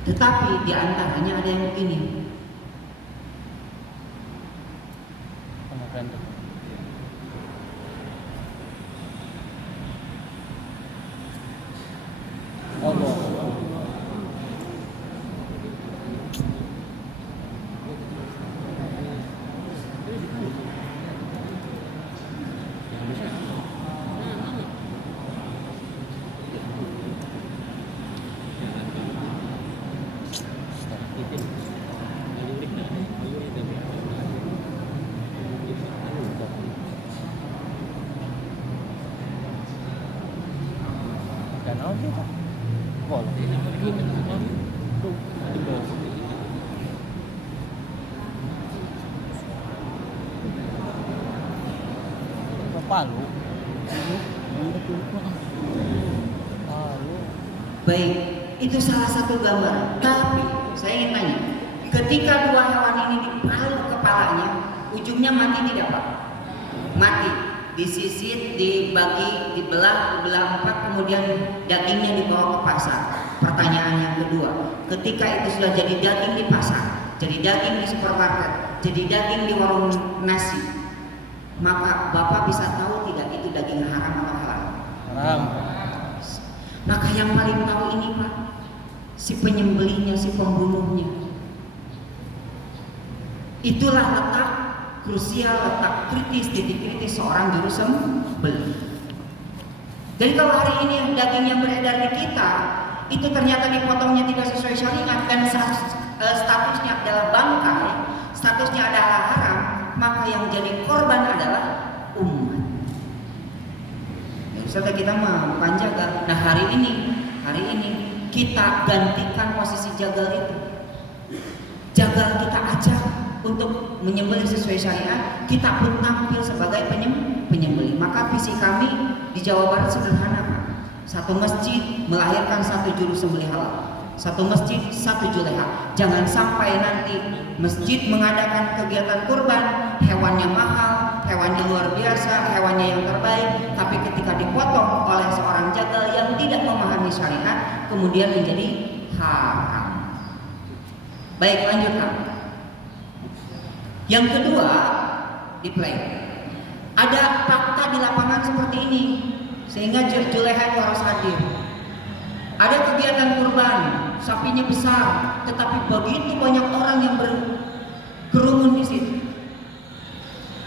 Tetapi di antaranya ada yang begini. Palu. Baik, itu salah satu gambar. Tapi saya ingin tanya, ketika dua hewan ini dipalu kepalanya, ujungnya mati tidak Pak? Mati, disisit, dibagi, dibelah empat, kemudian dagingnya dibawa ke pasar. Pertanyaan yang kedua, ketika itu sudah jadi daging di pasar, jadi daging di supermarket, jadi daging di warung nasi, maka Bapak bisa tahu tidak itu daging haram atau halal? Haram. Maka yang paling tahu ini Pak, si penyembelihnya, si pembunuhnya. Itulah letak krusial, letak kritis, titik kritis seorang juru sembelih. Jadi kalau hari ini daging yang beredar di kita itu ternyata dipotongnya tidak sesuai syariat dan statusnya adalah bangkai, statusnya adalah haram, maka yang jadi korban adalah umat. Ya, saudara kita panjaga. Nah hari ini kita gantikan posisi jagal itu. Jagal kita ajak untuk menyembelih sesuai syariat, kita pun tampil sebagai penyembelih. Maka visi kami di Jawa Barat sederhana Pak. Satu masjid melahirkan satu juru sembelih halal. Satu masjid, satu juleha. Jangan sampai nanti masjid mengadakan kegiatan kurban, hewannya mahal, hewannya luar biasa, hewannya yang terbaik, tapi ketika dipotong oleh seorang jagal yang tidak memahami syariat, kemudian menjadi haram. Baik, lanjutkan. Yang kedua, di play. Ada fakta di lapangan seperti ini, sehingga juleha itu harus hadir. Ada kegiatan kurban, sapinya besar, tetapi begitu banyak orang yang berkerumun di situ.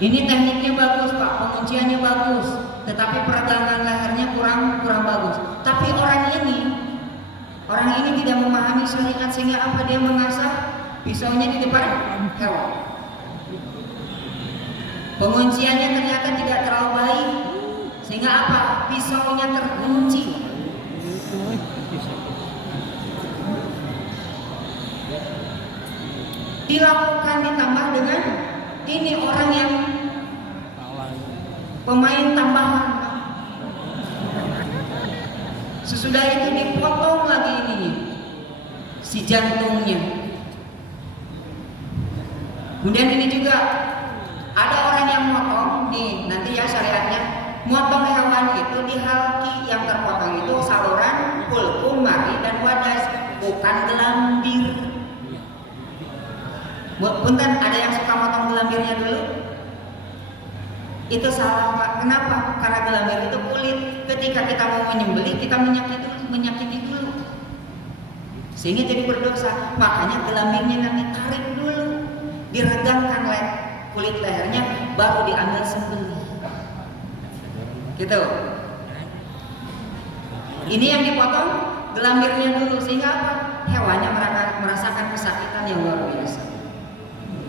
Ini tekniknya bagus Pak, pengunciannya bagus, tetapi peregangan lehernya kurang bagus. Tapi orang ini tidak memahami syariat, sehingga apa, dia mengasah pisaunya di depan hewan. Pengunciannya ternyata tidak terlalu baik, sehingga apa, pisaunya terkunci. Dilakukan ditambah dengan ini orang yang pemain tambahan. Sesudah itu dipotong lagi ini si jantungnya. Kemudian ini juga ada orang yang motong nih, nanti ya syariatnya motong hewan itu di halki, yang terpotong itu saluran, kulkum, mari dan wadas, bukan gelambir. Punten, ada yang suka motong gelambirnya dulu? Itu salah Pak. Kenapa? Karena gelambir itu kulit. Ketika kita mau menyembelih, kita menyakiti dulu, sehingga jadi berdosa. Makanya gelambirnya nanti tarik dulu, diregangkan kulit lehernya, baru diambil sembelih. Gitu. Ini yang dipotong gelambirnya dulu, sehingga apa? Hewannya merasakan kesakitan yang luar biasa.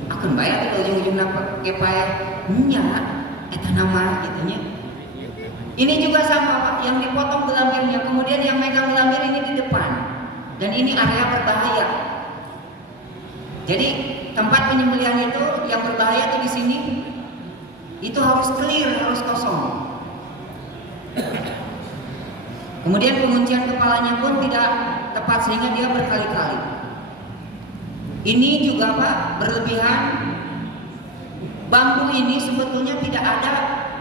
Akan bayar itu ujung-ujung pakai payah minyak, eta nama gitunya. Ini juga sama Pak, yang dipotong gelambirnya, kemudian yang megang gelambir ini di depan, dan ini area berbahaya. Jadi tempat penyembelihan itu yang berbahaya itu di sini, itu harus clear, harus kosong. Kemudian penguncian kepalanya pun tidak tepat, sehingga dia berkali-kali. Ini juga Pak, berlebihan. Bambu ini sebetulnya tidak ada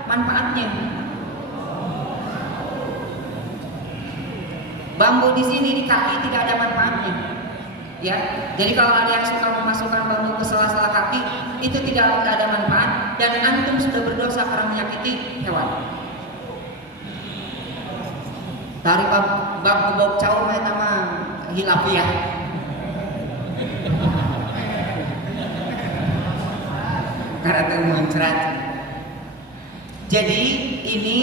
manfaatnya. Bambu di sini di kaki tidak ada manfaatnya. Ya, jadi kalau ada yang suka memasukkan bambu ke sela-sela kaki, itu tidak ada manfaat dan antum sudah berdosa karena menyakiti hewan. Dari bab caur main nama hilaf ya. Karena muncrat. Jadi ini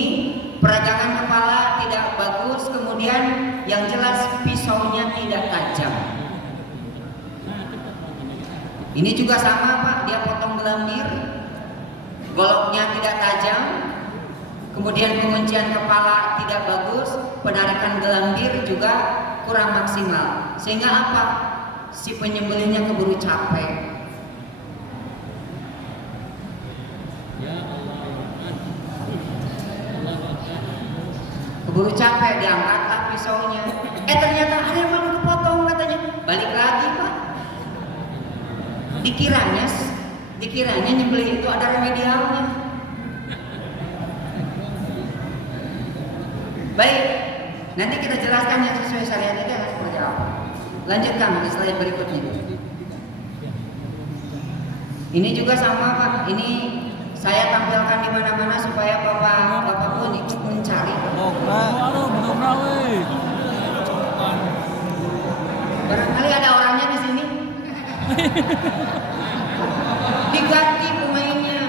peragangan kepala tidak bagus, kemudian yang jelas pisaunya tidak tajam. Ini juga sama Pak, dia potong gelambir, goloknya tidak tajam, kemudian penguncian kepala tidak bagus, penarikan gelambir juga kurang maksimal. Sehingga apa? Si penyembelihnya keburu capek. Keburu capek, diangkatlah pisaunya. Ternyata ada yang mau kepotong katanya. Balik lagi Pak. Dikiranya nyembelih itu ada remedialnya. Baik, nanti kita jelaskan yang sesuai syariat itu yang seperti apa. Lanjutkan ke slide berikutnya. Ini juga sama Pak. Ini saya tampilkan di mana-mana supaya bapak pun ikut mencari. Barangkali ada orangnya di sini. Diganti pemainnya.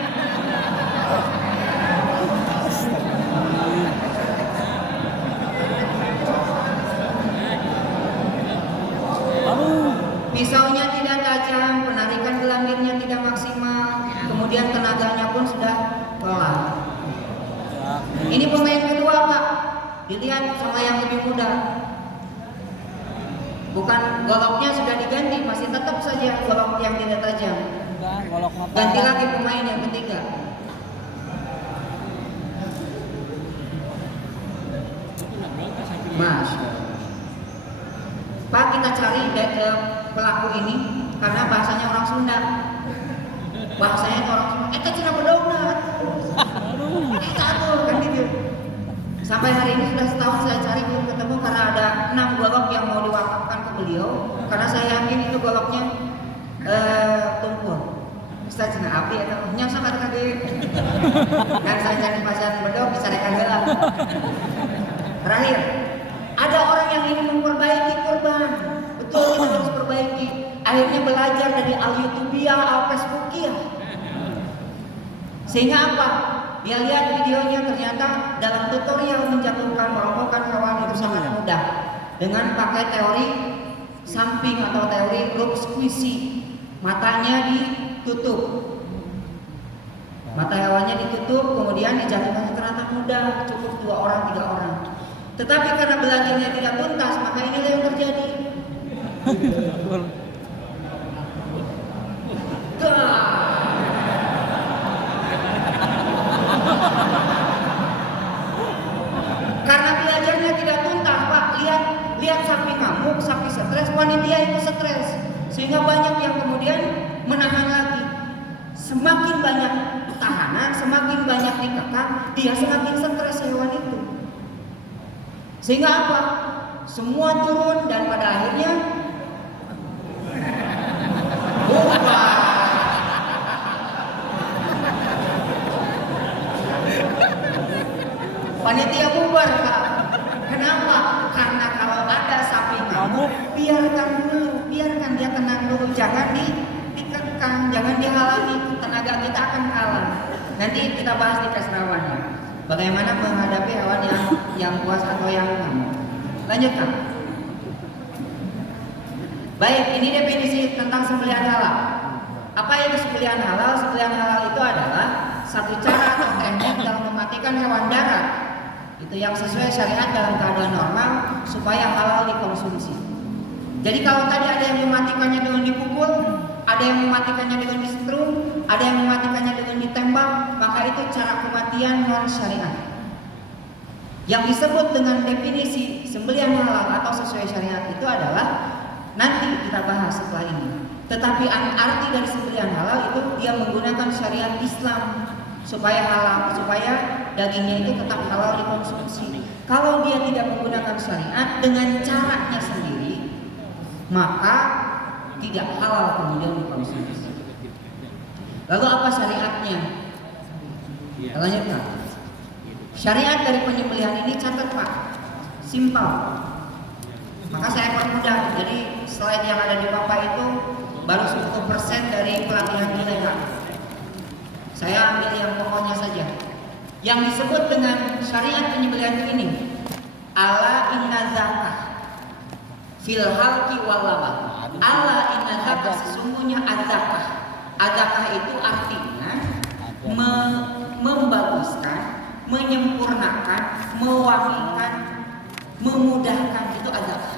Pisaunya tidak tajam, penarikan gelambirnya tidak maksimal, kemudian tenaganya pun sudah lelah. Ini pemain kedua Pak, dilihat sama yang lebih muda. Bukan goloknya sudah diganti, masih tetap saja golok yang tidak tajam. Ganti lagi pemain yang ketiga. Masya Allah. Pak, kita cari pelaku ini karena bahasanya orang Sunda. Bahasanya orang Sunda. Cina bedonat. Satu kan gitu. Sampai hari ini sudah setahun saya cari belum ketemu karena ada 6 golok yang mau diwakafkan ke beliau. Karena saya yakin itu goloknya tumpul. Bisa cina api atau nyasa kata tadi. Dan saya cari pasien bedok bisa rekan gelap. Terakhir, ada orang yang ingin memperbaiki korban. Betul, kita harus perbaiki. Akhirnya belajar dari al-YouTubiyah, al-Facebookiyah. Sehingga apa? Dia lihat videonya, ternyata dalam tutorial menjatuhkan merokokkan hewan itu sangat mudah. Dengan pakai teori samping atau teori loop squeezy. Matanya ditutup. Mata hewannya ditutup, kemudian dijatuhkan, ternyata mudah, cukup 2 orang, 3 orang. Tetapi karena belajarnya tidak tuntas, maka inilah yang terjadi. Karena belajarnya tidak tuntas, Pak. Lihat sapi ngamuk, sapi stres, panitia itu stres. Sehingga banyak yang kemudian menahan lagi. Semakin banyak tahanan, semakin banyak dikekang, dia semakin stres hewan itu. Sehingga apa? Semua turun dan pada akhirnya bubar. Panitia bubar, Kak. Kenapa? Karena kalau ada sapi ngamuk, biarkan dia tenang dulu, jangan dikekang, jangan dihalangi, tenaga kita akan kalah. Nanti kita bahas di kesrawannya. Bagaimana menghadapi hewan yang puas atau yang ngamuk. Lanjutkan. Baik, ini definisi tentang sembelihan halal. Apa itu sembelihan halal? Sembelihan halal itu adalah satu cara atau teknik dalam mematikan hewan darat. Itu yang sesuai syariat dalam keadaan normal supaya halal dikonsumsi. Jadi kalau tadi ada yang mematikannya dengan dipukul, ada yang mematikannya dengan disetrum, ada yang mematikannya dengan ditembak, maka itu cara kematian non syariat. Yang disebut dengan definisi sembelihan halal atau sesuai syariat itu adalah nanti kita bahas setelah ini. Tetapi arti dari sembelihan halal itu dia menggunakan syariat Islam supaya halal, supaya dagingnya itu tetap halal dikonsumsi. Kalau dia tidak menggunakan syariat dengan caranya sendiri, maka tidak halal kemudian dikonsumsi. Lalu apa syariatnya? Lanjutkan. Syariat dari penyembelihan ini, catat Pak, simpel. Maka saya permudah. Jadi slide yang ada di Bapak itu baru 10% dari pelatihan kita Pak. Saya ambil yang pokoknya saja. Yang disebut dengan syariat penyembelihan ini, ala inna zakah fil halqi wal labah. Ala inna zakah, sesungguhnya adzakah. Adzakah itu artinya membaguskan, menyempurnakan, mewangikan, memudahkan, itu adzakah.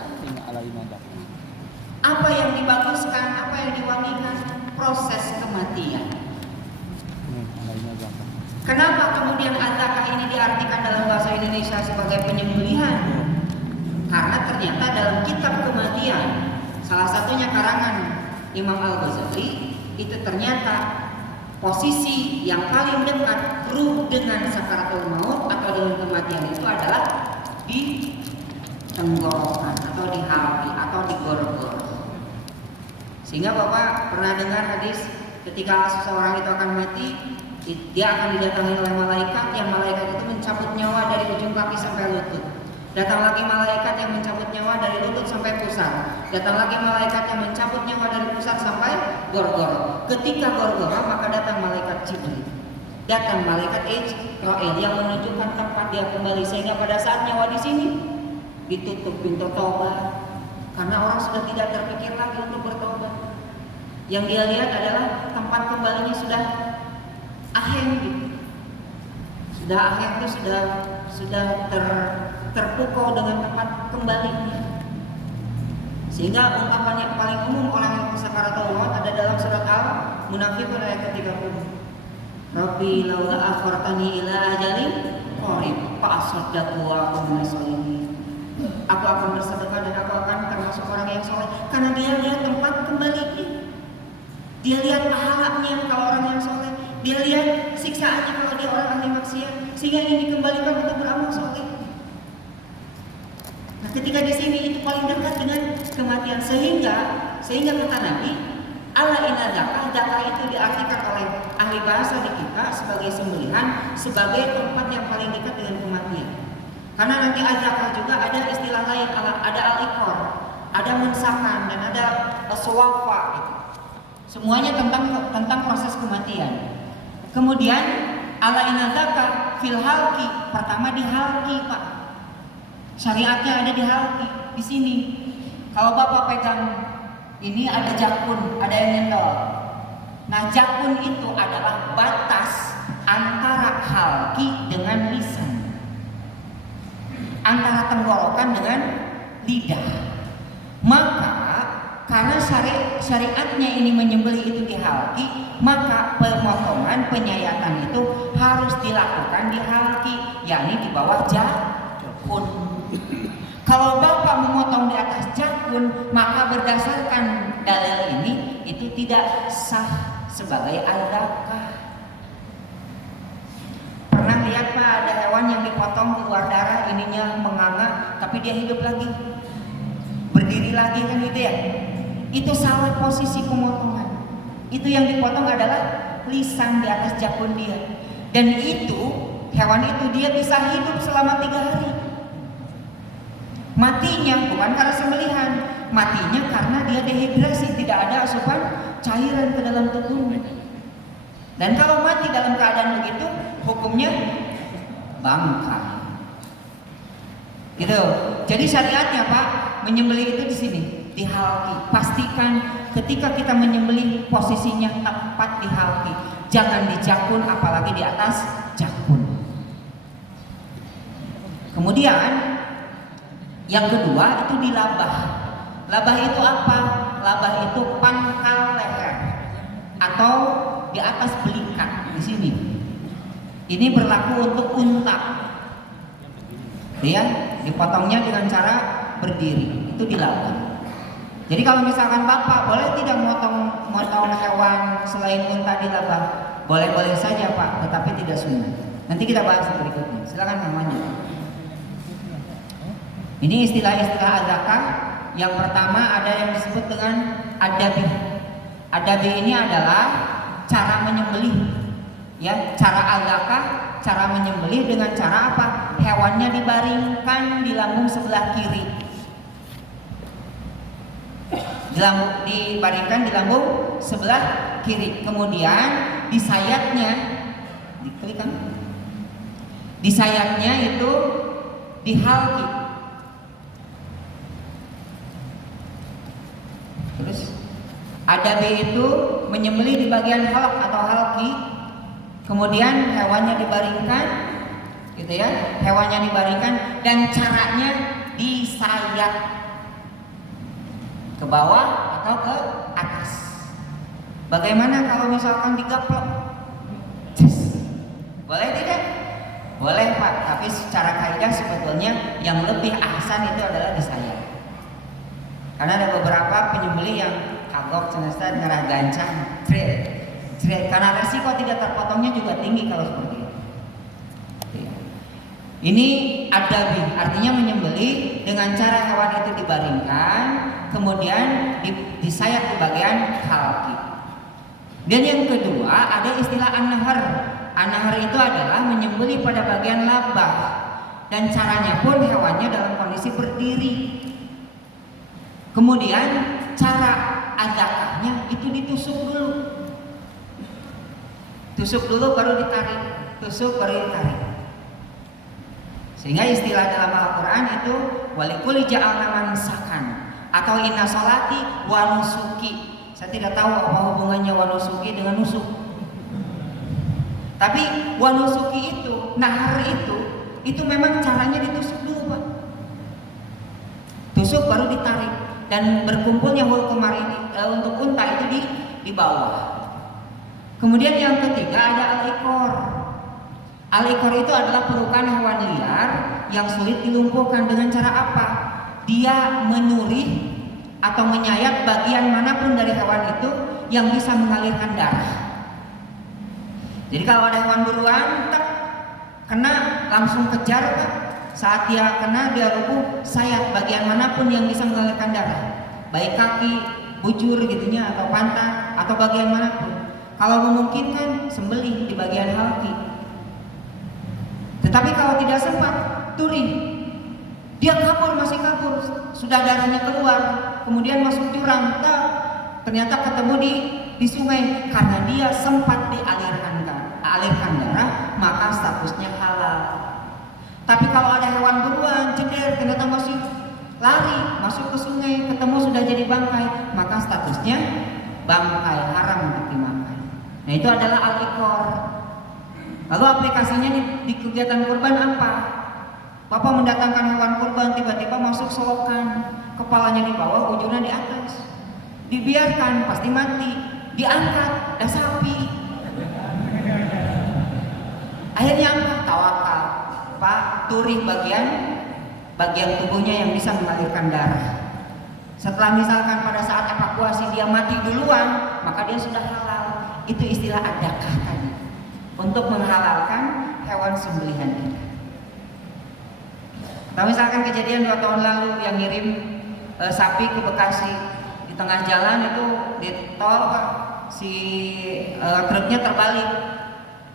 Apa yang dibaguskan, apa yang diwangikan? Proses kematian. Kenapa kemudian adzakah ini diartikan dalam bahasa Indonesia sebagai penyembelihan? Karena ternyata dalam kitab kematian, salah satunya karangan Imam Al-Ghazali, itu ternyata posisi yang paling dekat ruh dengan sakaratul maut atau dengan kematian itu adalah di tenggorokan atau di halqi atau di gor-gor. Sehingga Bapak pernah dengar hadis ketika seseorang itu akan mati, dia akan didatangi oleh malaikat, yang malaikat itu mencabut nyawa dari ujung kaki sampai lutut. Datang lagi malaikat yang mencabut nyawa dari lutut sampai pusar. Datang lagi malaikat yang mencabut nyawa dari pusar sampai gor-gor. Ketika gor-gor, maka datang malaikat Jibril. Datang malaikat Israel yang menunjukkan tempat dia kembali, sehingga pada saat nyawa di sini ditutup pintu taubat. Karena orang sudah tidak terpikir lagi untuk bertobat. Yang dia lihat adalah tempat kembalinya sudah akhir gitu. Sudah akhir itu sudah terpukau dengan tempat kembalinya. Sehingga ungkapan yang paling umum orang yang sakaratul maut ada dalam surat Al-Munafiqun ayat ke-30. Rabbi laula akhartani ila ajalin qarib fa asaddaqu wa akun minasolihin. Aku akan bersedekah dan aku akan termasuk orang yang soleh. Karena dia lihat tempat kembalinya. Dia lihat pahalanya kalau orang yang soleh. Dia lihat siksaannya kalau dia orang ahli maksiat. Sehingga ingin dikembalikan untuk beramal soleh. Nah, ketika di sini itu paling dekat dengan kematian, sehingga kata Nabi, ala inna zakah itu diartikan oleh ahli bahasa di kita sebagai sembelihan, sebagai tempat yang paling dekat dengan kematian. Karena nanti zakah juga ada istilah lain, ada al-iqor, ada mensakan, dan ada suwafa gitu. Semuanya tentang proses kematian. Kemudian ala inna zakah fil halqi, pertama di halqi Pak. Syariatnya ada di halqi, di sini. Kalau Bapak pegang ini ada jakun, ada yang nyendol. Nah, jakun itu adalah batas antara halqi dengan lisan, antara tenggorokan dengan lidah. Maka karena syariatnya ini menyembelih itu di halqi, maka pemotongan penyayatan itu harus dilakukan di halqi, yakni di bawah jakun. Kalau Bapak memotong di atas jakun, maka berdasarkan dalil ini itu tidak sah sebagai al-zakah. Pernah lihat Pak, ada hewan yang dipotong keluar darah, ininya menganga, tapi dia hidup lagi, berdiri lagi kan gitu ya? Itu salah posisi pemotongan. Itu yang dipotong adalah lisan di atas jakun dia. Dan itu hewan itu dia bisa hidup selama 3 hari. Matinya bukan karena sembelihan, matinya karena dia dehidrasi, tidak ada asupan cairan ke dalam tubuhnya. Dan kalau mati dalam keadaan begitu, hukumnya bangkai. Gitu. Jadi syariatnya Pak, menyembelih itu di sini, di halqi. Pastikan ketika kita menyembelih posisinya tepat di halqi, jangan di jakun, apalagi di atas jakun. Kemudian yang kedua itu di labah. Labah itu apa? Labah itu pangkal leher atau di atas belikat di sini. Ini berlaku untuk unta. Ya, dipotongnya dengan cara berdiri. Itu di labah. Jadi kalau misalkan Bapak boleh tidak motong hewan selain unta di labah? Boleh-boleh saja Pak, tetapi tidak sunnah. Nanti kita bahas berikutnya. Silakan namanya. Ini istilah-istilah zakah Yang pertama ada yang disebut dengan adabi. Adabi ini adalah cara menyembelih, ya, cara adakah, cara menyembelih dengan cara apa? Hewannya dibaringkan di lambung sebelah kiri, dibaringkan di lambung sebelah kiri, kemudian di sayapnya, diklik kan? Di sayapnya itu dihalki. Terus adabi itu menyembelih di bagian halq atau halki, kemudian hewannya dibaringkan, gitu ya, hewannya dibaringkan dan caranya disayat ke bawah atau ke atas. Bagaimana kalau misalkan digaplok? Boleh tidak? Boleh Pak, tapi secara kaidah sebetulnya yang lebih ahsan itu adalah disayat. Karena ada beberapa penyembelih yang kagok senesta ngerah gancang, karena resiko tidak terpotongnya juga tinggi kalau seperti itu. Ini adabi, artinya menyembelih dengan cara hewan itu dibaringkan, kemudian disayat di bagian halki. Dan yang kedua ada istilah an-nahar. An-nahar itu adalah menyembelih pada bagian labah, dan caranya pun hewannya dalam kondisi berdiri. Kemudian cara adakahnya itu ditusuk dulu. Tusuk dulu baru ditarik, tusuk baru ditarik. Sehingga istilah dalam Al-Quran itu walikuli ja'alna mansakan atau inna sholati wa nusuki. Saya tidak tahu apa hubungannya wa nusuki dengan nusuk. Tapi wa nusuki itu, nahar itu memang caranya ditusuk dulu Pak. Tusuk baru ditarik, dan berkumpulnya hulkumar ini untuk unta itu di bawah. Kemudian yang ketiga ada al-ikor. Al-ikor itu adalah pelukan hewan liar yang sulit dilumpuhkan. Dengan cara apa? Dia menurih atau menyayat bagian manapun dari hewan itu yang bisa mengalirkan darah. Jadi kalau ada hewan buruan, kena langsung kejar, saat dia kena dia rubuh, sayat bagian manapun yang bisa mengalirkan darah, baik kaki, bujur gitunya atau pantat atau bagian manapun. Kalau memungkinkan sembelih di bagian halki. Tetapi kalau tidak sempat, turi. Dia kabur, masih kabur, sudah darahnya keluar, kemudian masuk jurang, ternyata ketemu di sungai karena dia sempat alirkan darah, maka statusnya halal. Tapi kalau ada hewan buruan, ceder, ternyata masih lari, masuk ke sungai, ketemu sudah jadi bangkai, maka statusnya bangkai, haram untuk dimakan. Nah itu adalah al-ikor. Lalu aplikasinya di kegiatan kurban apa? Bapak mendatangkan hewan kurban, tiba-tiba masuk selokan, kepalanya di bawah, ujungnya di atas. Dibiarkan, pasti mati. Diangkat, ada sapi. Akhirnya apa? Tawakal. Pak, turih bagian tubuhnya yang bisa mengalirkan darah. Setelah misalkan pada saat evakuasi dia mati duluan, maka dia sudah halal. Itu istilah adakah tadi, untuk menghalalkan hewan sembelihan kita. Nah, misalkan kejadian 2 tahun lalu yang ngirim sapi ke Bekasi, di tengah jalan itu di tol si truknya terbalik,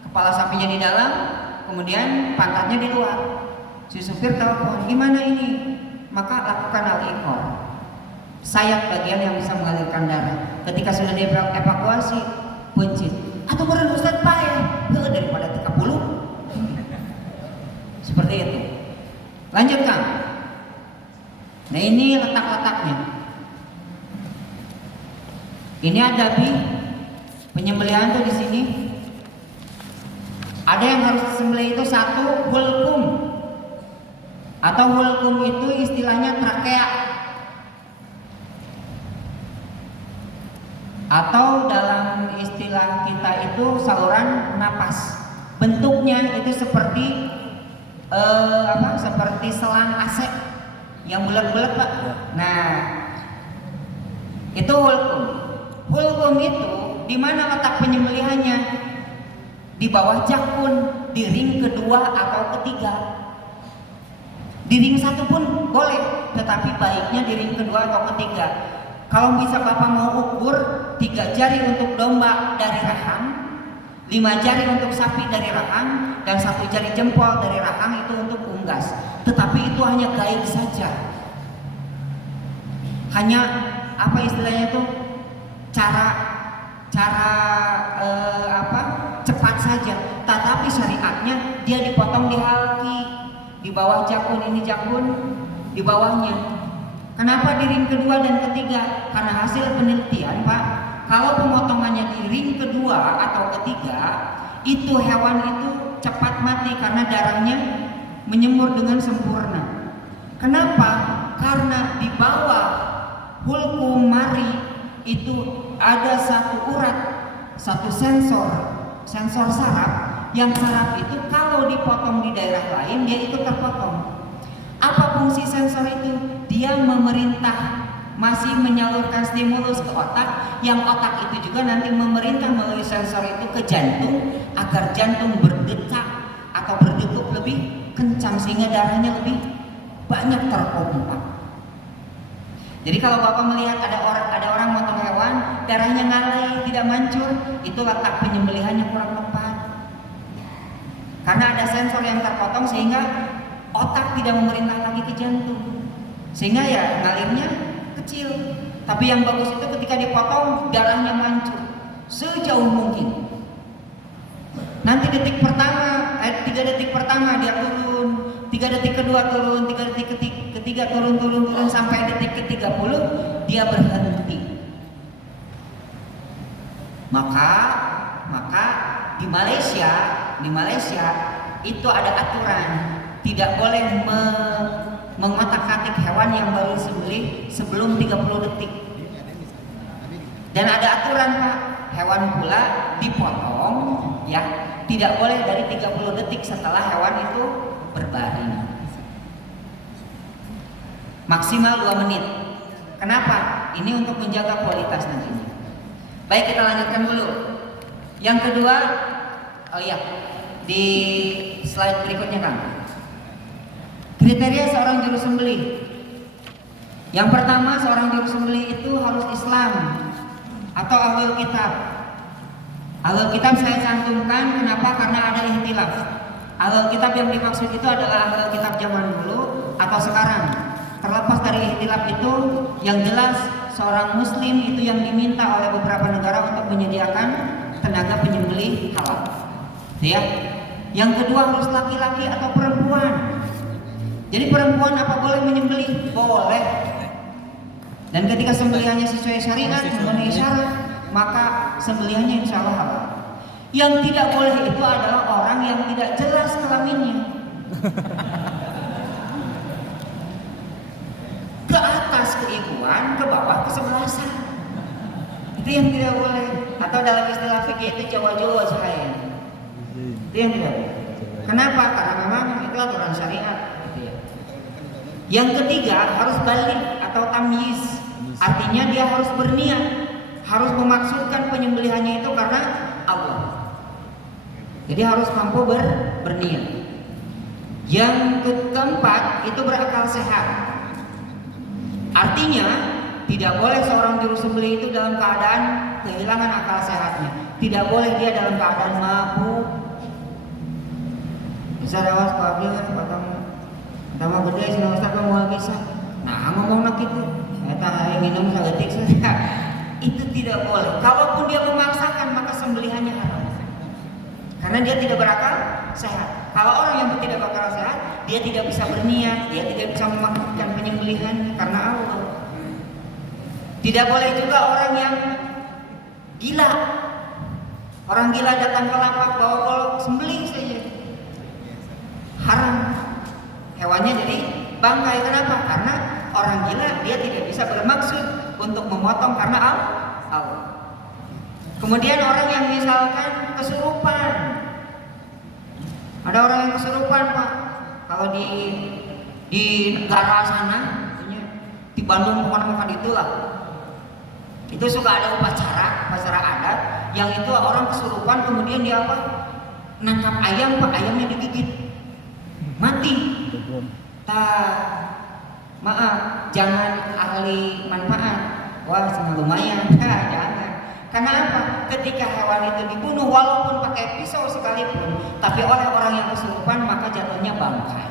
kepala sapinya di dalam, kemudian pantatnya di luar. Si supir telepon, gimana ini? Maka lakukan al-ikor, sayat bagian yang bisa mengalirkan darah. Ketika sudah dievakuasi, buncit atau beren Ustaz pae daripada 30. Seperti itu. Lanjutkan. Nah ini letak-letaknya. Ini adabi penyembelihan tuh di sini. Ada yang harus disembelih itu satu hulkum, atau hulkum itu istilahnya trakea, atau dalam istilah kita itu saluran napas. Bentuknya itu seperti seperti selang AC yang bulat-bulat Pak. Nah, itu hulkum. Hulkum itu di mana letak penyembelihannya? Di bawah jakun, di ring kedua atau ketiga. Di ring satu pun boleh, tetapi baiknya di ring kedua atau ketiga. Kalau bisa Bapak mau ukur 3 jari untuk domba dari rahang, 5 jari untuk sapi dari rahang, dan 1 jari jempol dari rahang itu untuk unggas. Tetapi itu hanya gaib saja. Hanya apa istilahnya itu cara cepat saja. Tetapi syariatnya dia dipotong di halki, di bawah jakun, ini jakun di bawahnya. Kenapa di ring kedua dan ketiga? Karena hasil penelitian Pak, kalau pemotongannya di ring kedua atau ketiga, itu hewan itu cepat mati karena darahnya menyemur dengan sempurna. Kenapa? Karena di bawah hulkum mari itu ada satu urat, satu sensor saraf, yang saraf itu kalau dipotong di daerah lain dia itu terpotong. Apa fungsi sensor itu? Dia memerintah, masih menyalurkan stimulus ke otak, yang otak itu juga nanti memerintah melalui sensor itu ke jantung agar jantung berdetak atau berdegup lebih kencang sehingga darahnya lebih banyak terpompa. Jadi kalau Bapak melihat ada orang motong hewan, darahnya ngalai, tidak mancur, itu letak penyembelihannya kurang tepat. Karena ada sensor yang terpotong sehingga otak tidak memerintah lagi ke jantung, sehingga ya ngalirnya kecil. Tapi yang bagus itu ketika dipotong darahnya mancur sejauh mungkin. Nanti 3 detik pertama dia turun, 3 detik kedua turun, 3 detik ketiga turun sampai detik ke-30 dia berhenti. Maka di Malaysia itu ada aturan tidak boleh mengotak-atik hewan yang baru disembelih sebelum 30 detik. Dan ada aturan Pak, hewan pula dipotong ya tidak boleh dari 30 detik setelah hewan itu berbaring. Maksimal 2 menit. Kenapa? Ini untuk menjaga kualitas nantinya. Baik, kita lanjutkan dulu. Yang kedua, di slide berikutnya Kang. Kriteria seorang juru sembelih. Yang pertama, seorang juru sembelih itu harus Islam atau ahlul kitab. Ahlul kitab saya cantumkan, kenapa? Karena ada ihtilaf. Ahlul kitab yang dimaksud itu adalah ahlul kitab zaman dulu atau sekarang. Terlepas dari ihtilaf itu, yang jelas seorang muslim itu yang diminta oleh beberapa negara untuk menyediakan tenaga penyembelih halal. Ya. Yang kedua harus laki-laki atau perempuan. Jadi perempuan apa boleh menyembelih? Boleh. Dan ketika sembelihannya sesuai syariat, memenuhi syarat, maka sembelihannya insya Allah halal. Yang tidak boleh itu adalah orang yang tidak jelas kelaminnya. Ke atas keibuan, ke bawah kesebelasan. Itu yang tidak boleh. Atau dalam istilah fikih itu Jawa-Jawa saya. Itu yang tidak boleh. Kenapa? Karena memang itu aturan syariat. Yang ketiga harus balik atau tamyiz, artinya dia harus berniat, harus memaksudkan penyembelihannya itu karena Allah. Jadi harus mampu berniat. Yang keempat itu berakal sehat. Artinya tidak boleh seorang juru sembelih itu dalam keadaan kehilangan akal sehatnya. Tidak boleh dia dalam keadaan mabuk. Bisa rawas kalau dia kan potong sama gede senang Ustaz mau bisa. Nah, ngomong nak itu. Eta minum saeutik saja. Itu tidak boleh. Kalaupun dia memaksakan maka sembelihannya haram. Karena dia tidak berakal sehat. Kalau orang yang tidak berakal sehat, dia tidak bisa berniat, dia tidak bisa memaksudkan penyembelihan karena Allah. Tidak boleh juga orang yang gila. Orang gila datang ke lapak bawa golok sembelih saja. Haram. Hewannya jadi bangkai. Kenapa? Karena orang gila dia tidak bisa bermaksud untuk memotong karena Allah. Kemudian orang yang misalkan kesurupan. Ada orang yang kesurupan Pak. Kalau di negara sana, di Bandung bukan itulah. Itu suka ada upacara adat yang itu orang kesurupan kemudian dia apa? Nangkap ayam Pak, ayamnya digigit. Mati. Maaf, jangan ahli manfaat. Wah, sangat lumayan. Jangan. Karena apa? Ketika hewan itu dibunuh walaupun pakai pisau sekalipun, tapi oleh orang yang kesurupan maka jatuhnya bangkai.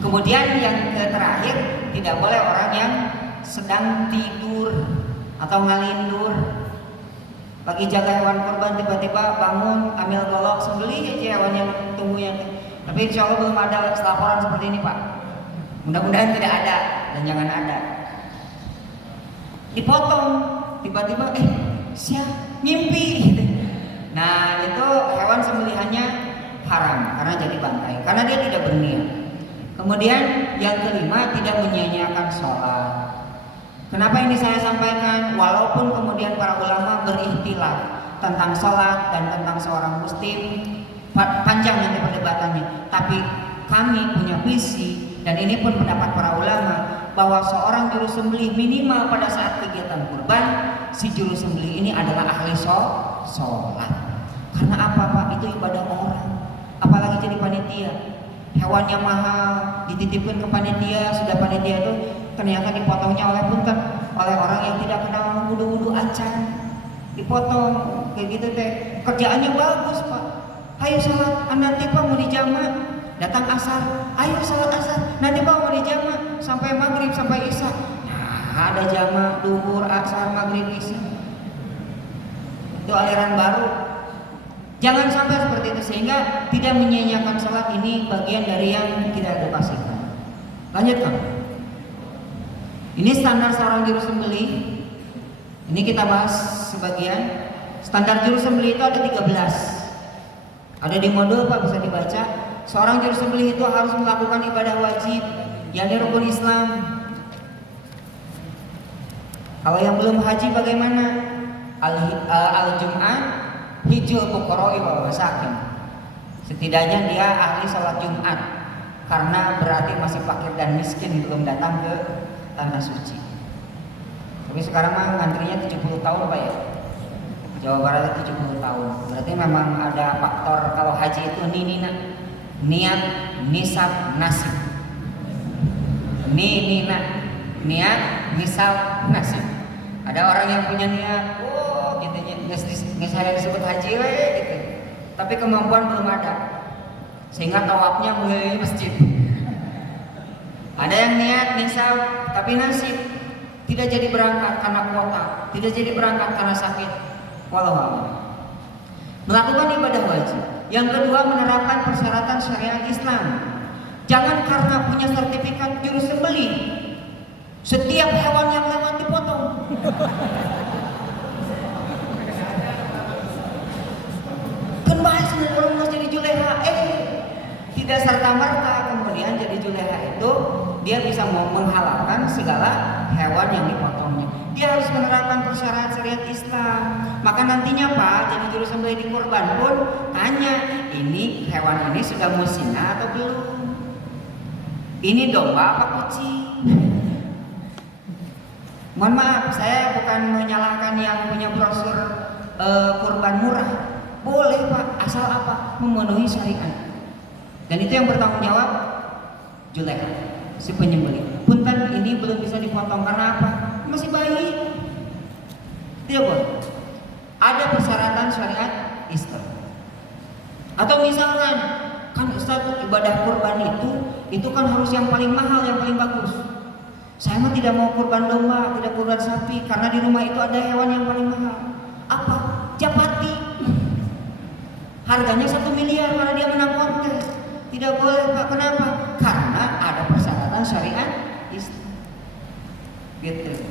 Kemudian yang terakhir, tidak boleh orang yang sedang tidur atau ngalindur lagi jaga hewan kurban tiba-tiba bangun ambil golok sembelih aja hewan yang tunggunya. Tapi insya Allah belum ada laporan seperti ini, Pak. Mudah-mudahan tidak ada dan jangan ada. Dipotong tiba-tiba siap ngimpi. Nah, itu hewan sembelihannya haram karena jadi bangkai, karena dia tidak berniat. Kemudian yang kelima, tidak menyia-nyiakan sholat. Kenapa ini saya sampaikan? Walaupun kemudian para ulama berikhtilaf tentang sholat dan tentang seorang muslim, panjang nanti perdebatannya, tapi kami punya visi, dan ini pun pendapat para ulama, bahwa seorang juru sembelih minimal pada saat kegiatan kurban, si juru sembelih ini adalah ahli sholat. Karena apa, Pak? Itu ibadah orang. Apalagi jadi panitia, hewannya mahal, dititipkan ke panitia, sudah panitia itu ternyata dipotongnya oleh orang yang tidak kenal wudu acan, dipotong kayak gitu teh. Kerjaannya bagus, Pak. Ayo sholat, nanti Pak mau dijama, datang asar, ayo sholat asar, nanti Pak mau dijama sampai maghrib sampai isya. Nah, ada jama duhur, asar, maghrib, isya. Itu aliran baru. Jangan sampai seperti itu, sehingga tidak menyia-nyiakan sholat. Ini bagian dari yang tidak dipastikan. Lanjutkan. Ini standar seorang juru sembelih. Ini kita bahas sebagian. Standar juru sembelih itu ada 13. Ada di modul, Pak, bisa dibaca. Seorang juru sembelih itu harus melakukan ibadah wajib, yakni rukun Islam. Kalau yang belum haji bagaimana? Al-Jum'ah hijul fuqara'i wal masakin. Setidaknya dia ahli sholat Jumat, karena berarti masih fakir dan miskin, belum datang ke tanah suci. Tapi sekarang mah ngantrinya 70 tahun, Pak, ya. Jawa Barat itu 70 tahun. Berarti memang ada faktor. Kalau haji itu niat, nisab, nasib. Niat, nisab, nasib. Ada orang yang punya niat, gitu, nggak saya disebut haji, gitu. Tapi kemampuan belum ada, sehingga tawafnya mengelilingi masjid. Ada yang niat, nisab, tapi nasib, tidak jadi berangkat karena kuota, tidak jadi berangkat karena sakit. Walau melakukan ibadah wajib. Yang kedua, menerapkan persyaratan syariat Islam. Jangan karena punya sertifikat juru sembelih, setiap hewan yang lewat dipotong. Kan bahaya sebenarnya orang mau jadi juleha. Tidak serta-merta kemudian jadi juleha itu dia bisa menghalalkan segala hewan yang dipotongnya. Dia harus menerapkan persyaratan syariat Islam. Maka nantinya, Pak, jadi juru sembelih di kurban pun tanya, ini hewan ini sudah musnah atau belum? Ini domba apa kucing? Mohon maaf, saya bukan menyalahkan yang punya brosur kurban murah. Boleh, Pak, asal apa? Memenuhi syariat. Dan itu yang bertanggung jawab juleha, si penyembelih. Punten, ini belum bisa dipotong karena apa? Masih bayi. Tidak boleh. Ada persyaratan syariat Islam. Atau misalkan, kan Ustaz, ibadah kurban itu kan harus yang paling mahal, yang paling bagus. Saya mah tidak mau kurban domba, tidak kurban sapi, karena di rumah itu ada hewan yang paling mahal. Apa? Japati. Harganya 1 miliar karena dia menang kontes. Tidak boleh, Pak. Kenapa? Karena ada persyaratan syariat Islam. Gitu.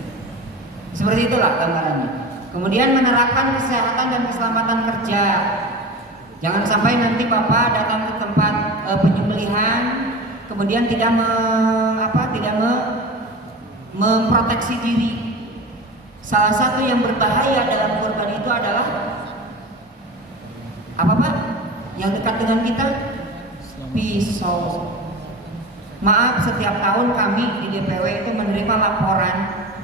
Seperti itulah gambarannya. Kemudian menerapkan kesehatan dan keselamatan kerja. Jangan sampai nanti Bapak datang ke tempat penyembelihan, kemudian tidak memproteksi diri. Salah satu yang berbahaya dalam kurban itu adalah apa, Pak? Yang dekat dengan kita, pisau. Maaf, setiap tahun kami di DPW itu menerima laporan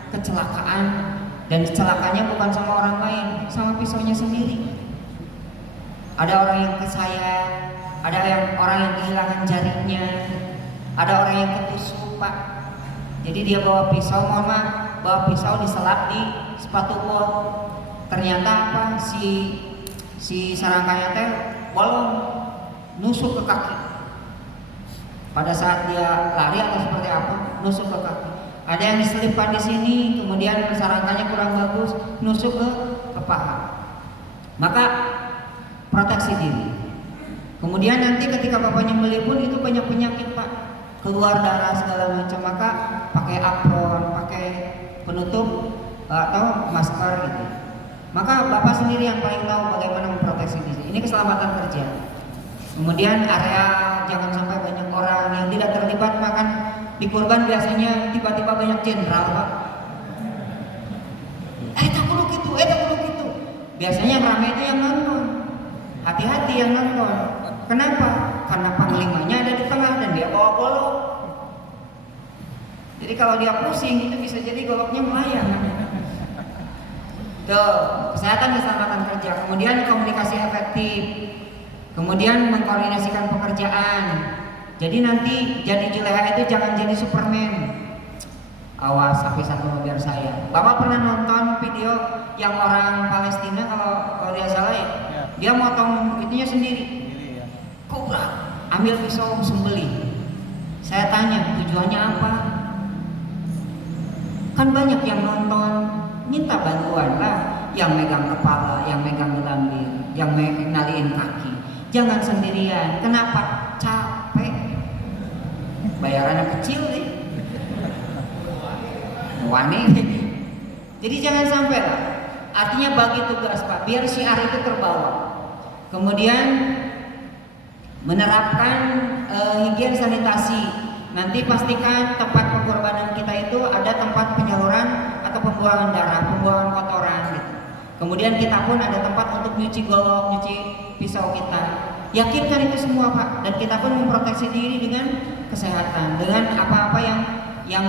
kecelakaan, dan kecelakaannya bukan sama orang lain, sama pisaunya sendiri. Ada orang yang kesayat, ada orang yang kehilangan jarinya, Ada orang yang ketusuk Pak, jadi dia bawa pisau, bawa pisau diselap di sepatu bot. Ternyata apa, si sarangkanya teh bolong, nusuk ke kaki. Pada saat dia lari atau seperti apa, nusuk ke kaki. Ada yang diselipkan di sini, kemudian sarangkanya kurang bagus, nusuk ke paha. Maka proteksi diri. Kemudian nanti ketika Bapak nyembelih pun itu banyak penyakit Pak, keluar darah segala macam, maka pakai apron, pakai penutup atau masker gitu. Maka Bapak sendiri yang paling tahu bagaimana memproteksi diri. Ini keselamatan kerja. Kemudian area jangan sampai banyak orang yang tidak terlibat, makan di kurban biasanya tiba-tiba banyak jenderal Pak. Tak perlu gitu. Biasanya yang ramai itu yang nonton. Hati-hati yang nonton. Kenapa? Karena panglimanya ada di tengah dan dia bawa golok. Jadi kalau dia pusing itu bisa jadi goloknya melayang. Tuh, kesehatan keselamatan kerja. Kemudian komunikasi efektif. Kemudian mengkoordinasikan pekerjaan. Jadi nanti jadi juleha itu jangan jadi Superman. Awas sampai satu biar saya. Bapak pernah nonton video yang orang Palestina kalau dia salah ya? Dia motong itunya sendiri. Kubrak, ambil pisau sembelih. Saya tanya tujuannya apa? Kan banyak yang nonton, minta bantuan lah. Yang megang kepala, yang megang gelambir, yang naliin kaki. Jangan sendirian. Kenapa? Capek. Bayarannya kecil nih. Wani. Jadi jangan sampai lah. Artinya bagi tugas Pak, biar syiar itu terbawa. Kemudian menerapkan higien sanitasi. Nanti pastikan tempat pengorbanan kita itu ada tempat penyaluran atau pembuangan darah, pembuangan kotoran gitu. Kemudian kita pun ada tempat untuk nyuci golok, nyuci pisau kita. Yakinkan itu semua Pak, dan kita pun memproteksi diri dengan kesehatan, dengan apa-apa yang